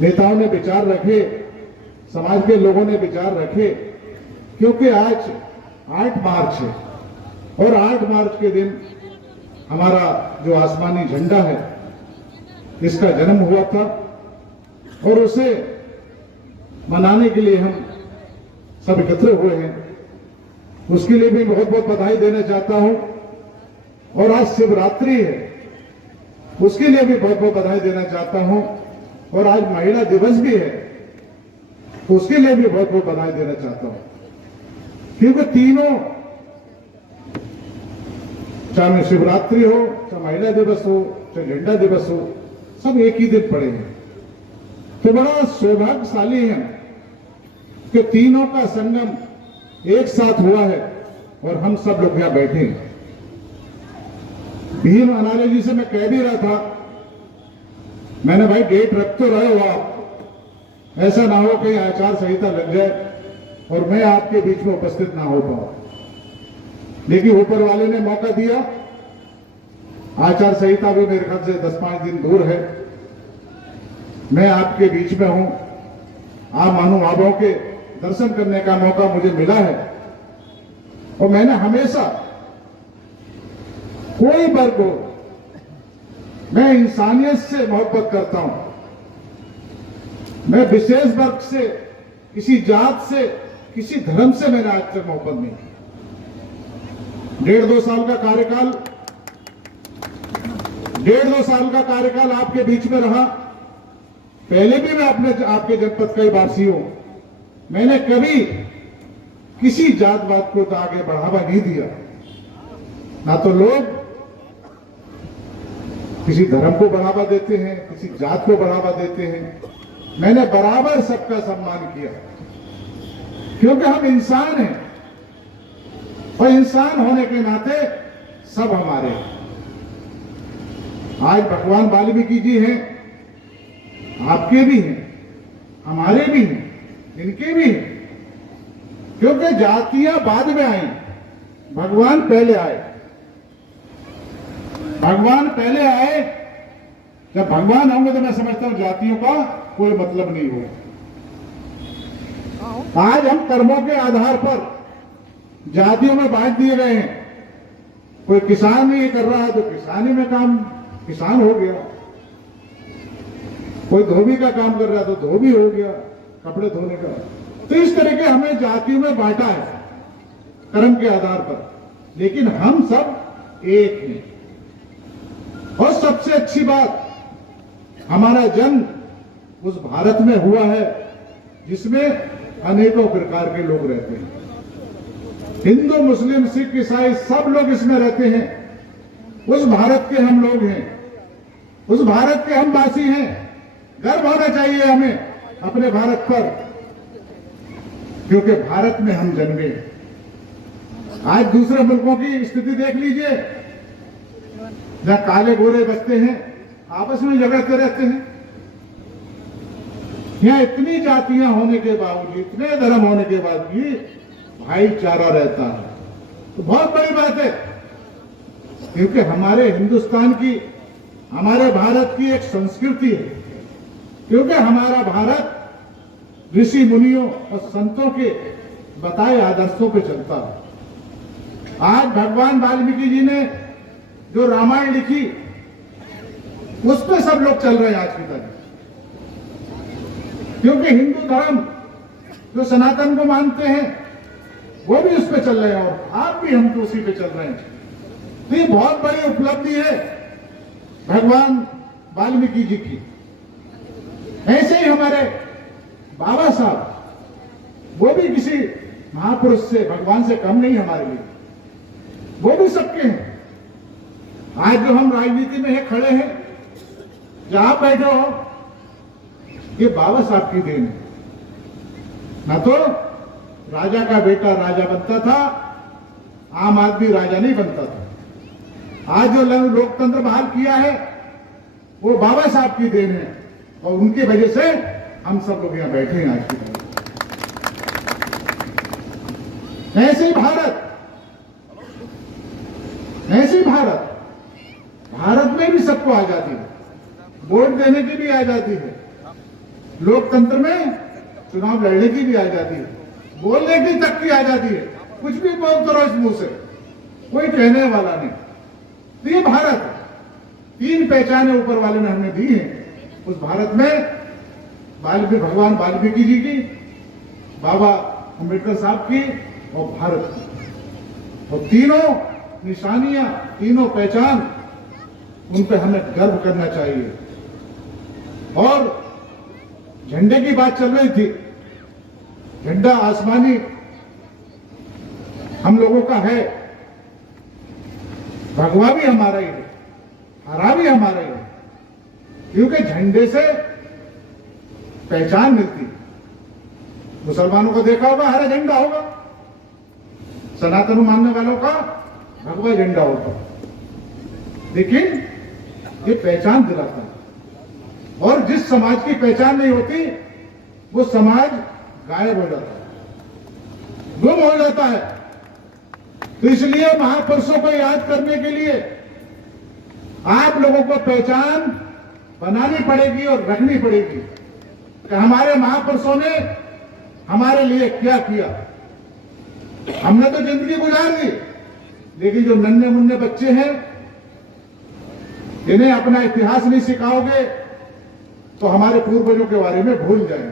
नेताओं ने विचार रखे, समाज के लोगों ने विचार रखे, क्योंकि आज 8 मार्च है और 8 मार्च के दिन हमारा जो आसमानी झंडा है इसका जन्म हुआ था और उसे मनाने के लिए हम सब एकत्र हुए हैं। उसके लिए भी बहुत बहुत बधाई देना चाहता हूं और आज शिवरात्रि है, उसके लिए भी बहुत बहुत बधाई देना चाहता हूं और आज महिला दिवस भी है तो उसके लिए भी बहुत बहुत बधाई देना चाहता हूं, क्योंकि तीनों, चाहे शिवरात्रि हो, चाहे महिला दिवस हो, चाहे झंडा दिवस हो, सब एक ही दिन पड़े हैं। तो बड़ा सौभाग्यशाली है कि तीनों का संगम एक साथ हुआ है और हम सब लोग यहां बैठे हैं। भीम अनारे जी से मैं कह भी रहा था, मैंने भाई डेट रख तो रहे हो आप, ऐसा ना हो कहीं आचार संहिता लग जाए और मैं आपके बीच में उपस्थित ना हो पाऊं। लेकिन ऊपर वाले ने मौका दिया, आचार संहिता भी मेरे ख्याल से 10-5 दिन दूर है, मैं आपके बीच में हूं, आप महानुभावों के दर्शन करने का मौका मुझे मिला है और मैंने हमेशा कोई वर्ग हो, मैं इंसानियत से मोहब्बत करता हूं, मैं विशेष वर्ग से, किसी जात से, किसी धर्म से मैंने आज तक मोहब्बत नहीं की। 1.5-2 साल का कार्यकाल, 1.5-2 साल का कार्यकाल आपके बीच में रहा। पहले भी मैं आपके जनपद का ही वासी हूं, मैंने कभी किसी जातवाद को तो आगे बढ़ावा नहीं दिया, ना तो लोग किसी धर्म को बढ़ावा देते हैं, किसी जात को बढ़ावा देते हैं। मैंने बराबर सबका सम्मान किया, क्योंकि हम इंसान हैं और इंसान होने के नाते सब हमारे हैं। आज भगवान वाल्मीकि जी हैं, आपके भी हैं, हमारे भी हैं, इनके भी हैं, क्योंकि जातियां बाद में आई, भगवान पहले आए। भगवान पहले आए, जब भगवान होंगे तो मैं समझता हूं जातियों का कोई मतलब नहीं होगा। आज हम कर्मों के आधार पर जातियों में बांट दिए गए हैं। कोई किसान नहीं कर रहा है तो किसानी में काम किसान हो गया, कोई धोबी का काम कर रहा है तो धोबी हो गया, कपड़े धोने का। तो इस तरह के हमें जातियों में बांटा है कर्म के आधार पर, लेकिन हम सब एक हैं। और सबसे अच्छी बात, हमारा जन्म उस भारत में हुआ है जिसमें अनेकों प्रकार के लोग रहते हैं। हिंदू, मुस्लिम, सिख, ईसाई सब लोग इसमें रहते हैं। उस भारत के हम लोग हैं, उस भारत के हम वासी हैं। गर्व होना चाहिए हमें अपने भारत पर, क्योंकि भारत में हम जन्मे। आज दूसरे मुल्कों की स्थिति देख लीजिए, जहां काले गोरे बचते हैं, आपस में झगड़ते रहते हैं। यहां इतनी जातियां होने के बावजूद, इतने धर्म होने के बाद भी भाईचारा रहता है, तो बहुत बड़ी बात है। क्योंकि हमारे हिंदुस्तान की, हमारे भारत की एक संस्कृति है, क्योंकि हमारा भारत ऋषि मुनियों और संतों के बताए आदर्शों पे चलता है। आज भगवान वाल्मीकि जी ने जो रामायण लिखी, उस पे सब लोग चल रहे हैं आज की तारीख, क्योंकि हिंदू धर्म जो सनातन को मानते हैं वो भी उस पे चल रहे हैं और आप भी, हम तो उसी पे चल रहे हैं। तो ये बहुत बड़ी उपलब्धि है भगवान वाल्मीकि जी की। ऐसे ही हमारे बाबा साहब, वो भी किसी महापुरुष से, भगवान से कम नहीं हमारे लिए, वो भी सबके हैं। आज जो हम राजनीति में है, खड़े हैं, जहां बैठे हो, ये बाबा साहब की देन है। ना तो राजा का बेटा राजा बनता था, आम आदमी राजा नहीं बनता था। आज जो लोकतंत्र बहाल किया है वो बाबा साहब की देन है और उनकी वजह से हम सब लोग यहां बैठे हैं आज की तारीख। ऐसे ही भारत, ऐसे ही भारत, भारत में भी सबको आजादी है, वोट देने की भी आजादी है, लोकतंत्र में चुनाव लड़ने की भी आजादी है, बोलने की तक की आजादी है, कुछ भी बोलते रहो इस मुंह से, कोई कहने वाला नहीं। तो ये भारत है, 3 पहचानें ऊपर वाले ने हमें दी हैं। उस भारत में भगवान वाल्मीकि जी की, बाबा अम्बेडकर साहब की और भारत की, और तीनों निशानियां, तीनों पहचान, उन पे हमें गर्व करना चाहिए। और झंडे की बात चल रही थी, झंडा आसमानी हम लोगों का है, भगवा भी हमारा ही है, हरा भी हमारा ही है, क्योंकि झंडे से पहचान मिलती है। मुसलमानों को देखा होगा हरा झंडा होगा, सनातन मानने वालों का भगवा झंडा होगा, लेकिन ये पहचान दिलाता है। और जिस समाज की पहचान नहीं होती वो समाज गायब हो जाता है, गुम हो जाता है। तो इसलिए महापुरुषों को याद करने के लिए आप लोगों को पहचान बनानी पड़ेगी और रखनी पड़ेगी कि हमारे महापुरुषों ने हमारे लिए क्या किया। हमने तो जिंदगी गुजार दी, लेकिन जो नन्हे मुन्ने बच्चे हैं, इन्हें अपना इतिहास नहीं सिखाओगे तो हमारे पूर्वजों के बारे में भूल जाएंगे।